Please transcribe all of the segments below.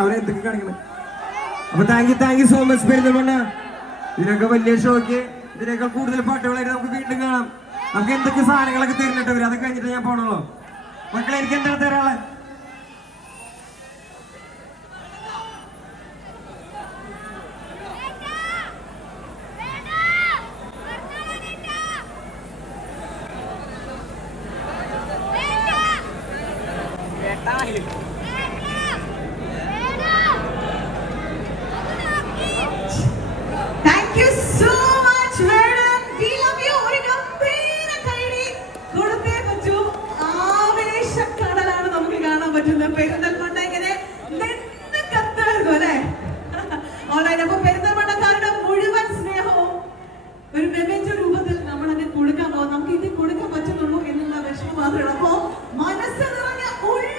അവരെ എന്തൊക്കെ കാണിക്കണം? അപ്പൊ thank you thank you so much Perinthalmanna. ഇതിനൊക്കെ വലിയ ഷോയ്ക്ക് ഇതിനേക്കാൾ കൂടുതൽ പാട്ടുകളായിട്ട് നമുക്ക് വീണ്ടും കാണാം. നമുക്ക് എന്തൊക്കെ സാധനങ്ങളൊക്കെ തരുന്നിട്ട് വരും അതൊക്കെ കഴിഞ്ഞിട്ട് ഞാൻ പോണല്ലോ മക്കളെ എനിക്ക് എന്താണ് തരാളെ Thank പറ്റുന്ന പെരുന്തൽമണ്ണ ഇങ്ങനെ കത്തായിരുന്നു അല്ലെ ഓൺലൈൻ അപ്പൊ പെരുന്തൽമണ്ണക്കാരുടെ മുഴുവൻ സ്നേഹവും ഒരു മെമേജ് രൂപത്തിൽ നമ്മൾ അതിന് കൊടുക്കാൻ പോകും നമുക്ക് ഇതിൽ കൊടുക്കാൻ പറ്റുന്നുള്ളൂ എന്നുള്ള വിഷമം മാത്രമാണ് അപ്പോ മനസ്സ് ഉള്ള ഒരു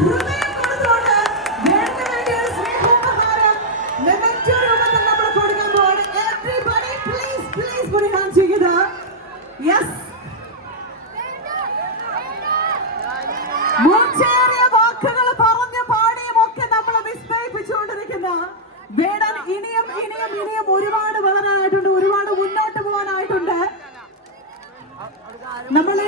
ഹൃദയം രൂപത്തിൽ കൊടുക്കാൻ പ്ലീസ് പ്ലീസ് yes വേടൻ ഇനിയും ഇനിയും ഇനിയും ഒരുപാട് വളരാനായിട്ടുണ്ട് ഒരുപാട് മുന്നോട്ട് പോകാനായിട്ടുണ്ട്. നമ്മൾ